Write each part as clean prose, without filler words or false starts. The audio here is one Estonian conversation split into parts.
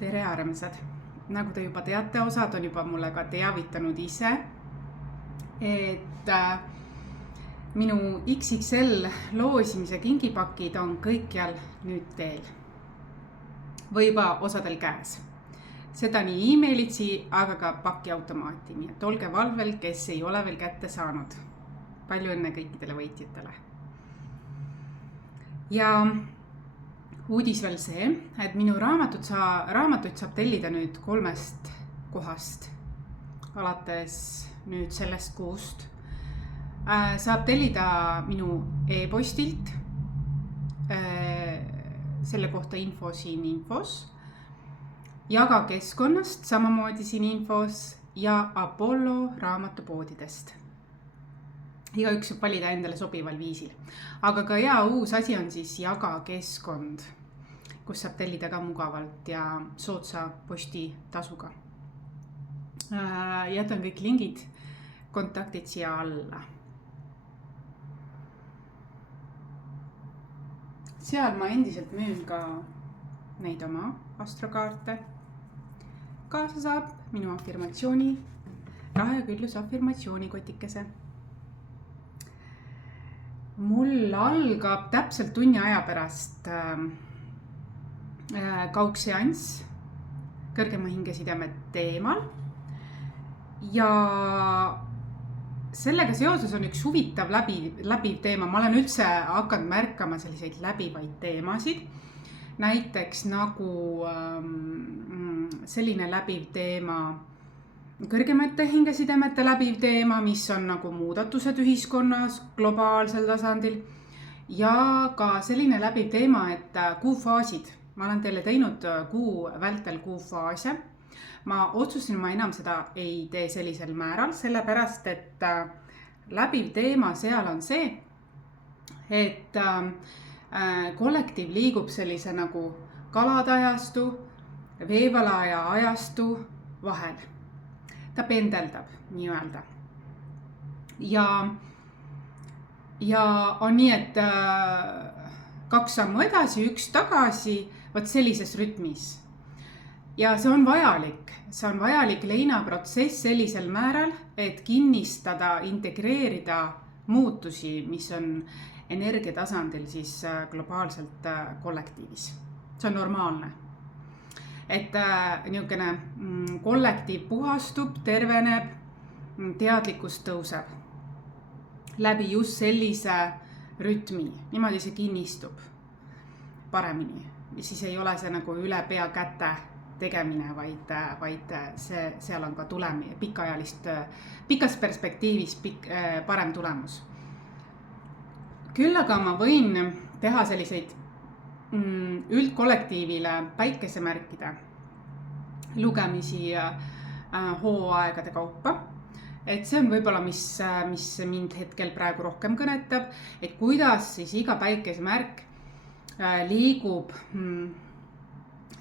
tere armsad! Nagu te juba teate, osad on juba mulle ka teavitanud ise, et minu XXL loosimise kingipakid on kõikjal nüüd teel. Või juba osadel käes. Seda nii e-mailitsi, aga ka pakiautomaati, nii et olge valvel, kes ei ole veel kätte saanud. Palju õnne kõikidele võitjatele. Ja uudis veel see, et minu raamatuid saab tellida nüüd 3 kohast. Alates nüüd sellest kuust saab tellida minu e-postilt, selle kohta info siin infos, ja ka keskkonnast samamoodi siin infos ja Apollo raamatupoodidest. Igaüks saab valida endale sobival viisil. Aga ka hea uus asi on siis Jaga keskkond, kus saab tellida ka mugavalt ja soodsa postitasuga. Jätan kõik lingid, kontaktid siia alla. Seal ma endiselt müün ka neid oma astrokaarte. Kaasa saab minu afirmatsiooni, raha ja küllus afirmatsioonikotikese. Mul algab täpselt tunni aja pärast kaugseanss kõrgema hingesideme teemal. Ja sellega seoses on üks huvitav läbiv teema. Ma olen üldse hakanud märkama selliseid läbivaid teemasid. Näiteks nagu selline läbiv teema, kõrgemate hingesidemete läbiv teema, mis on nagu muudatused ühiskonnas globaalsel tasandil. Ja ka selline läbiv teema, et kuufaasid. Ma olen teile teinud kuu vältel kuufaase. Ma otsustasin, ma enam seda ei tee sellisel määral, sellepärast, et läbiv teema seal on see, et kollektiiv liigub sellise nagu kalade ajastu, veevalaja ajastu vahel. Ta pendeldab nii-öelda. Ja on nii, et 2 sammu edasi, 1 tagasi, võt sellises rütmis. Ja see on vajalik leinaprotsess sellisel määral, et kinnistada, integreerida muutusi, mis on energiatasandil siis globaalselt kollektiivis. See on normaalne. Et niisugune kollektiiv puhastub, terveneb, teadlikkus tõuseb läbi just sellise rütmi. Niimoodi see kinnistub paremini. Ja siis ei ole see nagu üle pea käte tegemine, vaid seal on ka pikas perspektiivis parem tulemus. Küll aga ma võin teha selliseid üldkollektiivile päikesemärkide lugemisi hooaegade kaupa. Et see on võib-olla, mis mind hetkel praegu rohkem kõnetab, et kuidas siis iga päikesemärk liigub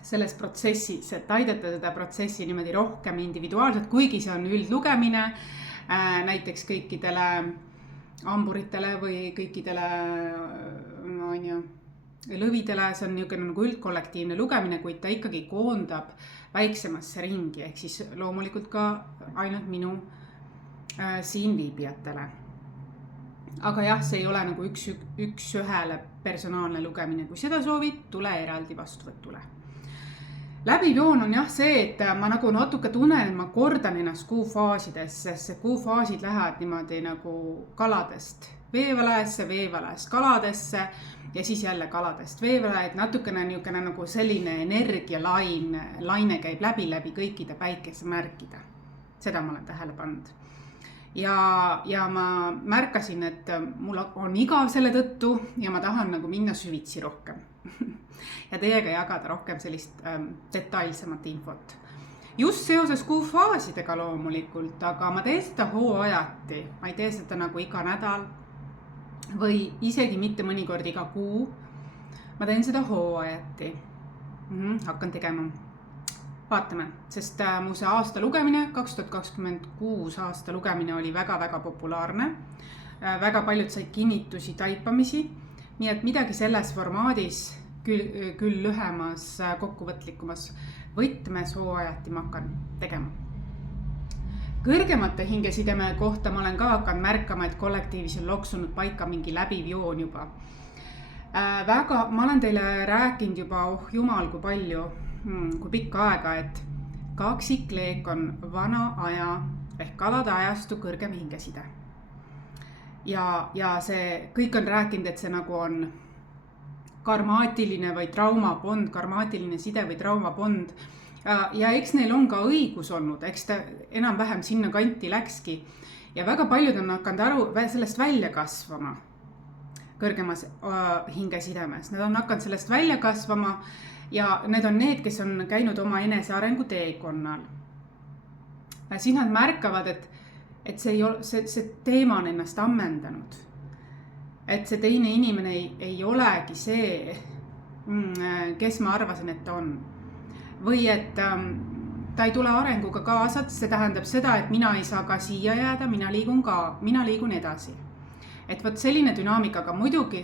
selles protsessis, et aidata seda protsessi niimoodi rohkem individuaalselt, kuigi see on üldlugemine näiteks kõikidele amburitele või kõikidele lõvidele, see on niisugune nagu üldkollektiivne lugemine, kuid ta ikkagi koondab väiksemasse ringi, ehk siis loomulikult ka ainult minu siin viibijatele. Aga jah, see ei ole nagu üks ühele personaalne lugemine. Kui seda soovid, tule eraldi vastuvõtule. Läbiv joon on jah see, et ma nagu natuke tunnen, et ma kordan ennast kuufaasides, sest see kuufaasid lähevad niimoodi nagu kaladest veevalajesse, veevalajast kaladesse ja siis jälle kaladest veevalaja, et natukene niisugune nagu selline energialaine käib läbi kõikide päikesemärkide. Seda ma olen tähele pannud. Ja ma märkasin, et mul on igav selle tõttu ja ma tahan nagu minna süvitsi rohkem. Ja teiega jagada rohkem sellist detailsemat infot. Just seoses kuufaasidega loomulikult, aga ma teen seda hooajati. Ma ei tee seda nagu iga nädal või isegi mitte mõnikord iga kuu. Ma teen seda hooajati. Hakkan tegema. Vaatame, sest mu see aasta lugemine, 2026 aasta lugemine oli väga-väga populaarne. Väga paljud said kinnitusi, taipamisi. Nii et midagi selles formaadis küll lühemas, kokkuvõtlikumas võtmes hooajati ma hakkan tegema. Kõrgemate hingesideme kohta ma olen ka hakanud märkama, et kollektiivis on loksunud paika mingi läbiv joon juba. Ma olen teile rääkinud juba, jumal kui palju, kui pikka aega, et kaksikleek on vana aja ehk kalade ajastu kõrgem hingeside. Ja see kõik on rääkinud, et see nagu on karmaatiline või traumapond, karmaatiline side või traumapond. Ja eks neil on ka õigus olnud, eks ta enam-vähem sinna kanti läkski. Ja väga paljud on hakanud sellest välja kasvama kõrgemas hingesidemes. Nad on hakanud sellest välja kasvama ja need on need, kes on käinud oma enesearengu teekonnal. Siis nad märkavad, et see teema on ennast ammendanud. Et see teine inimene ei olegi see, kes ma arvasin, et ta on. Või et ta ei tule arenguga kaasa, see tähendab seda, et mina ei saa ka siia jääda, mina liigun edasi. Et võt selline dünaamikaga muidugi,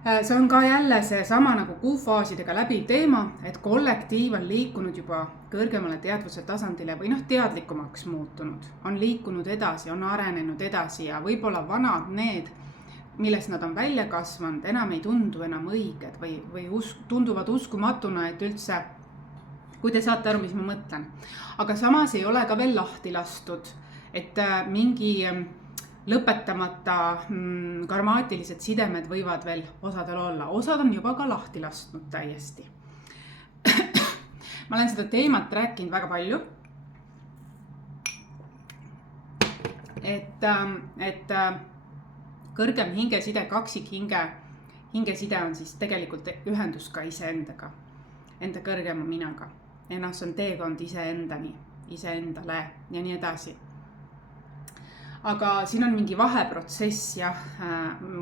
see on ka jälle see sama nagu kuufaasidega läbiv teema, et kollektiiv on liikunud juba kõrgemale teadvuse tasandile või teadlikumaks muutunud, on liikunud edasi, on arenenud edasi ja võib-olla vanad need, milles nad on välja kasvanud, enam ei tundu enam õiged või tunduvad uskumatuna, et üldse, kui te saate aru, mis ma mõtlen. Aga samas ei ole ka veel lahti lastud, et mingi lõpetamata karmaatilised sidemed võivad veel osadel olla. Osad on juba ka lahti lastnud täiesti. Ma olen seda teemat rääkinud väga palju. Et kõrgem hingeside, hingeside on siis tegelikult ühendus ka iseendaga, enda kõrgema minaga. Ja see on teekond iseendani, iseendale ja nii edasi. Aga siin on mingi vaheprotsess ja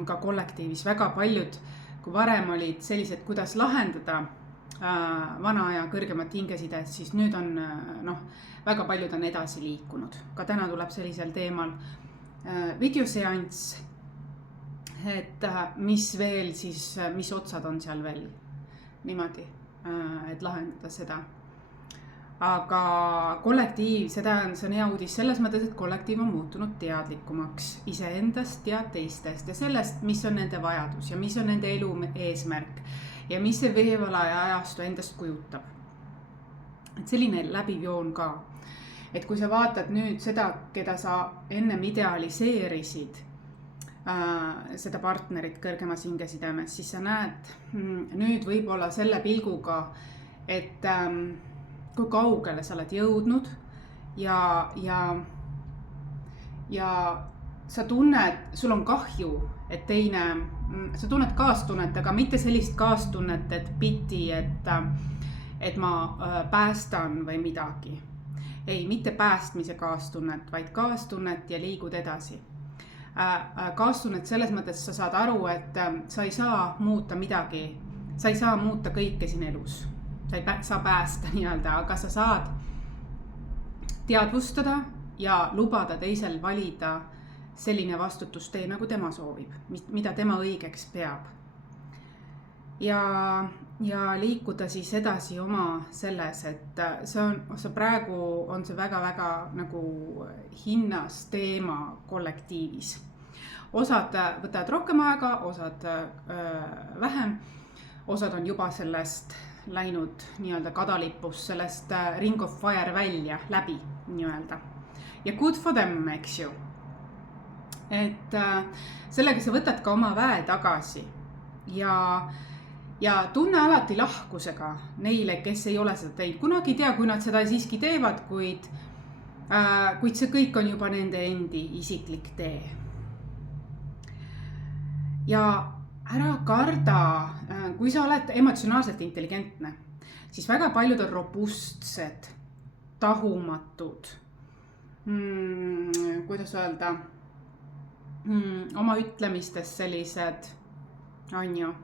ka kollektiivis väga paljud, kui varem olid sellised, kuidas lahendada vana aja kõrgemat hingesidet, siis nüüd on väga paljud on edasi liikunud. Ka täna tuleb sellisel teemal videoseanss, et mis veel siis, mis otsad on seal veel niimoodi, et lahendada seda. Aga kollektiiv, see on hea uudis selles mõttes, et kollektiiv on muutunud teadlikumaks iseendast ja teistest ja sellest, mis on nende vajadus ja mis on nende elu eesmärk ja mis see veevalaja ajastu endast kujutab. Et selline läbiv joon ka. Et kui sa vaatad nüüd seda, keda sa ennem idealiseerisid, seda partnerit kõrgemas hingesidemes, siis sa näed nüüd võib-olla selle pilguga, et kui kaugele sa oled jõudnud ja sa tunned, sul on kahju, et teine, sa tunned kaastunnet, aga mitte sellist kaastunnet, et piti, et ma päästan või midagi. Ei, mitte päästmise kaastunnet, vaid kaastunnet ja liigud edasi. Kaastunnet selles mõttes sa saad aru, et sa ei saa muuta midagi, sa ei saa muuta kõike siin elus. Sa ei saa päästa nii-öelda, aga sa saad teadvustada ja lubada teisel valida selline vastutustee, nagu tema soovib, mida tema õigeks peab. Ja liikuda siis edasi oma selles, et see praegu on see väga-väga nagu hinnas teema kollektiivis. Osad võtavad rohkem aega, osad vähem, osad on juba sellest läinud nii-öelda kadalipus sellest ring of fire välja läbi nii-öelda. Ja good for them, eks ju. Et sellega sa võtad ka oma väe tagasi ja tunne alati lahkusega neile, kes ei ole seda teinud. Kunagi ei tea, kui nad seda siiski teevad, kuid see kõik on juba nende endi isiklik tee. Ja ära karda, kui sa oled emotsionaalselt intelligentne, siis väga paljud on robustsed, tahumatud, kuidas öelda, oma ütlemistes sellised, on ju,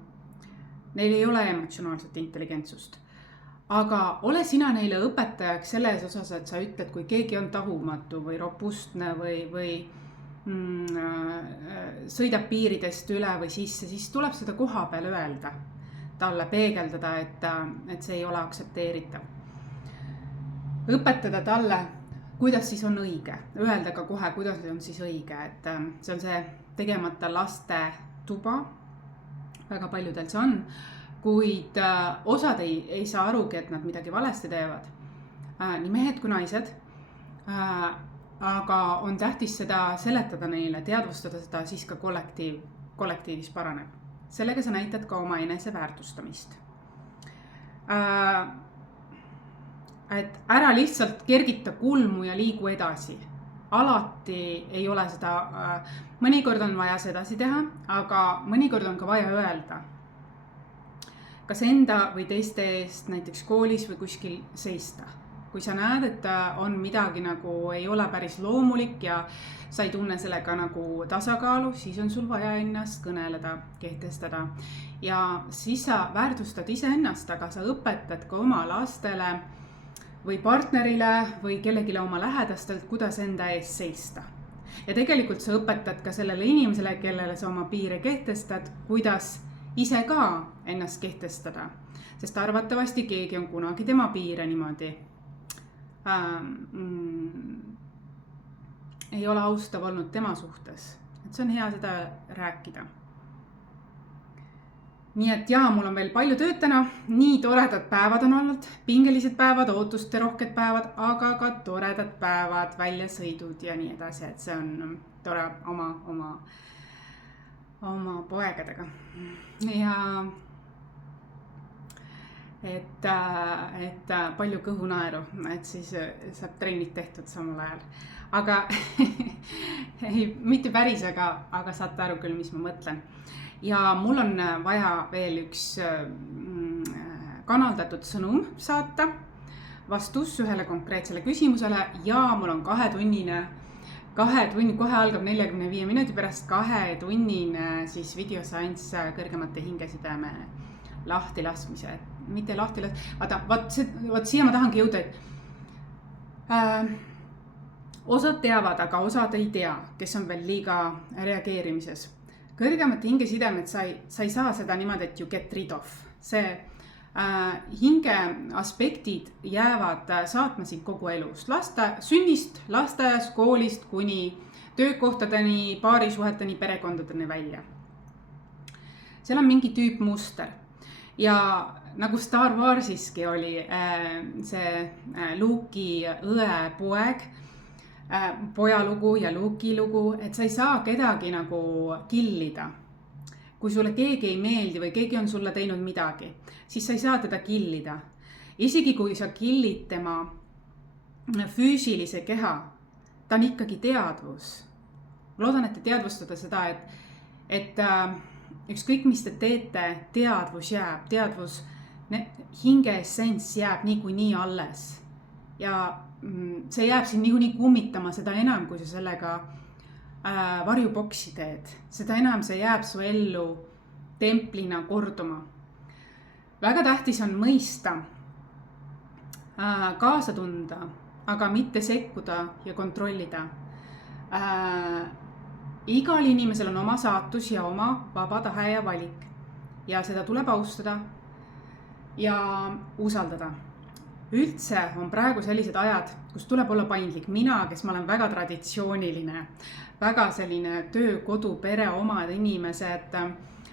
neil ei ole emotsionaalset intelligentsust. Aga ole sina neile õpetajaks selles osas, et sa ütled, kui keegi on tahumatu või robustne või sõidab piiridest üle või sisse, siis tuleb seda koha peal öelda. talle peegeldada, et see ei ole aktsepteeritav. Õpetada talle, kuidas siis on õige, öelda ka kohe, kuidas on siis õige, et see on see tegemata laste tuba, väga paljudel see on, kuid osad ei saa arugi, et nad midagi valesti teevad, nii mehed kui naised, aga on tähtis seda seletada neile, teadvustada seda, siis ka kollektiivis paraneb. Sellega sa näitad ka oma enese väärtustamist. Et ära lihtsalt kergita kulmu ja liigu edasi. Alati ei ole seda, mõnikord on vaja sedasi teha, aga mõnikord on ka vaja öelda. Kas enda või teiste eest näiteks koolis või kuskil seista. Kui sa näed, et on midagi nagu ei ole päris loomulik ja sa ei tunne sellega nagu tasakaalu, siis on sul vaja ennast kõneleda, kehtestada. Ja siis sa väärtustad iseennast, aga sa õpetad ka oma lastele või partnerile või kellegile oma lähedastelt, kuidas enda ees seista. Ja tegelikult sa õpetad ka sellele inimesele, kellele sa oma piire kehtestad, kuidas ise ka ennast kehtestada. Sest arvatavasti keegi on kunagi tema piire niimoodi ei ole austav olnud tema suhtes. Et see on hea seda rääkida. Nii et jaa, mul on veel palju tööd täna. Nii toredad päevad on olnud, pingelised päevad, ootuste rohked päevad, aga ka toredad päevad, väljasõidud ja nii edasi. Et see on tore oma poegadega. Ja et palju kõhunaeru, et siis saab trennid tehtud samal ajal. Aga ei, mitte päris, aga saate aru küll, mis ma mõtlen. Ja mul on vaja veel üks kanaldatud sõnum saata, vastus ühele konkreetsele küsimusele ja mul on 2 tunnine, kohe algab 45 minuti pärast 2 tunnine siis videoseanss kõrgemate hingesideme lahti laskmise. Mitte lahti vaat siia ma tahangi jõuda, et osad teavad, aga osad ei tea, kes on veel liiga reageerimises. Kõrgemate hingesidemed sa ei saa seda niimoodi, et you get rid of. See hinge aspektid jäävad saatma sind kogu elust. Sünnist, lasteaias, koolist kuni töökohtadeni, paarisuheteni, perekondadeni välja. Seal on mingi tüüpmuster. Ja nagu Star Warsiski oli see Luke'i õe poeg, poja lugu ja Luke'i lugu, et sa ei saa kedagi nagu killida. Kui sulle keegi ei meeldi või keegi on sulle teinud midagi, siis sa ei saa teda killida. Isegi kui sa killid tema füüsilise keha, ta on ikkagi teadvus. Loodan, et te teadvustada seda, et ükskõik, mis te teete, teadvus jääb, hinge essents jääb niikuinii alles. Ja see jääb siin niikuinii kummitama seda enam, kui sa sellega varjuboksi teed. Seda enam see jääb su ellu templina korduma. Väga tähtis on mõista, kaasa tunda, aga mitte sekkuda ja kontrollida. Igal inimesel on oma saatus ja oma vaba tahe ja valik. Ja seda tuleb austada ja usaldada. Üldse on praegu sellised ajad, kus tuleb olla paindlik. Mina, kes ma olen väga traditsiooniline, väga selline töö, kodu, pere, omad inimesed.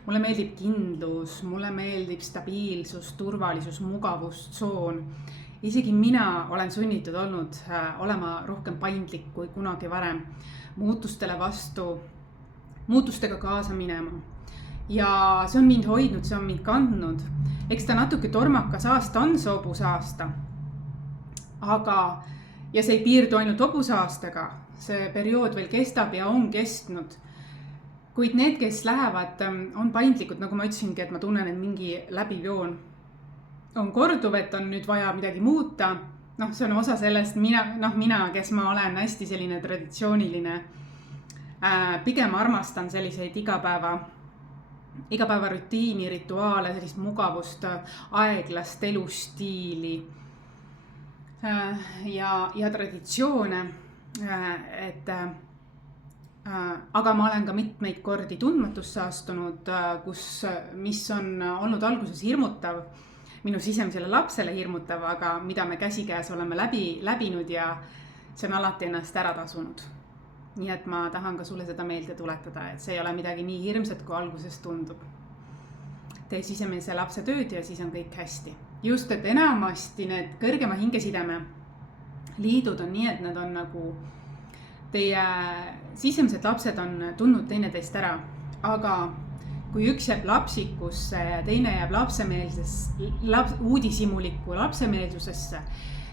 Mulle meeldib kindlus, mulle meeldib stabiilsus, turvalisus, mugavustsoon. Isegi mina olen sunnitud olnud olema rohkem paindlik kui kunagi varem. Muutustele vastu, muutustega kaasa minema. Ja see on mind hoidnud, see on mind kandnud. Eks ta natuke tormakas aasta on see hobusaasta. Aga, ja see ei piirdu ainult hobusaastaga, see periood veel kestab ja on kestnud. Kuid need, kes lähevad, on paindlikud, nagu ma ütlesingi, et ma tunnen, et mingi läbijoon on korduv, et on nüüd vaja midagi muuta. See on osa sellest, mina, kes ma olen hästi selline traditsiooniline, pigem armastan selliseid igapäeva rutiini, rituaale, sellist mugavust, aeglast elustiili ja traditsioone, et Aga ma olen ka mitmeid kordi tundmatusse astunud, mis on olnud alguses hirmutav, minu sisemisele lapsele hirmutav, aga mida me käsikäes oleme läbinud ja see on alati ennast ära tasunud. Nii et ma tahan ka sulle seda meelde tuletada, et see ei ole midagi nii hirmsat, kui alguses tundub. Tee sisemise lapse tööd ja siis on kõik hästi. Just, et enamasti need kõrgema hingesideme liidud on nii, et nad on nagu teie sisemised lapsed on tundnud teineteist ära, aga kui üks jääb lapsikusse ja teine jääb uudishimulikku lapsemeelsusesse,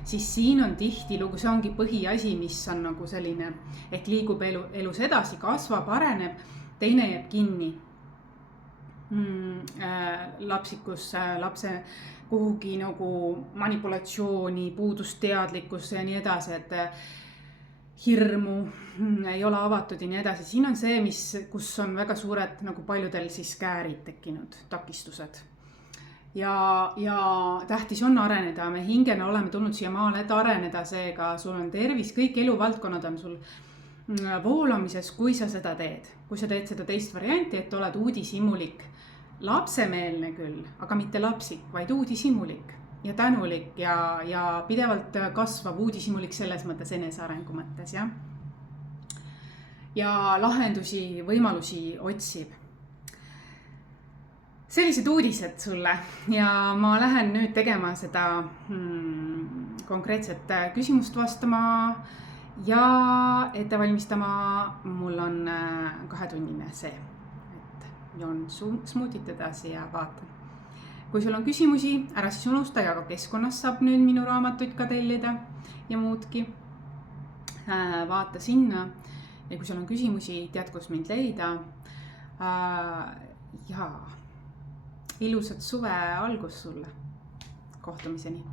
siis siin on tihtilugu, see ongi põhiasi, mis on nagu selline, ehk liigub elus edasi, kasvab, areneb, teine jääb kinni lapsikusse, lapse kuhugi nagu manipulatsiooni, puudusteadlikkusse ja nii edasi, et hirmu ei ole avatud ja nii edasi. Siin on see, kus on väga suured nagu paljudel siis käärid tekkinud, takistused. Ja tähtis on areneda, me hingena oleme tulnud siia maale, et areneda, seega sul on tervis, kõik eluvaldkonnad on sul voolamises, kui sa seda teed. Kui sa teed seda teist varianti, et oled uudishimulik, lapsemeelne küll, aga mitte lapsik, vaid uudishimulik ja tänulik ja pidevalt kasvav uudishimulik selles mõttes enesearengu mõttes, jah. Ja lahendusi, võimalusi otsib. Sellised uudised sulle ja ma lähen nüüd tegema seda konkreetset küsimust vastama ja ette valmistama. Mul on 2-tunnine see, et joon smuutit edasi ja vaatan. Kui sul on küsimusi, ära siis unusta, ja ka keskkonnas saab nüüd minu raamatuid ka tellida ja muudki. Vaata sinna ja kui sul on küsimusi, tead, kus mind leida. Ja ilusat suve algus sulle. Kohtumiseni.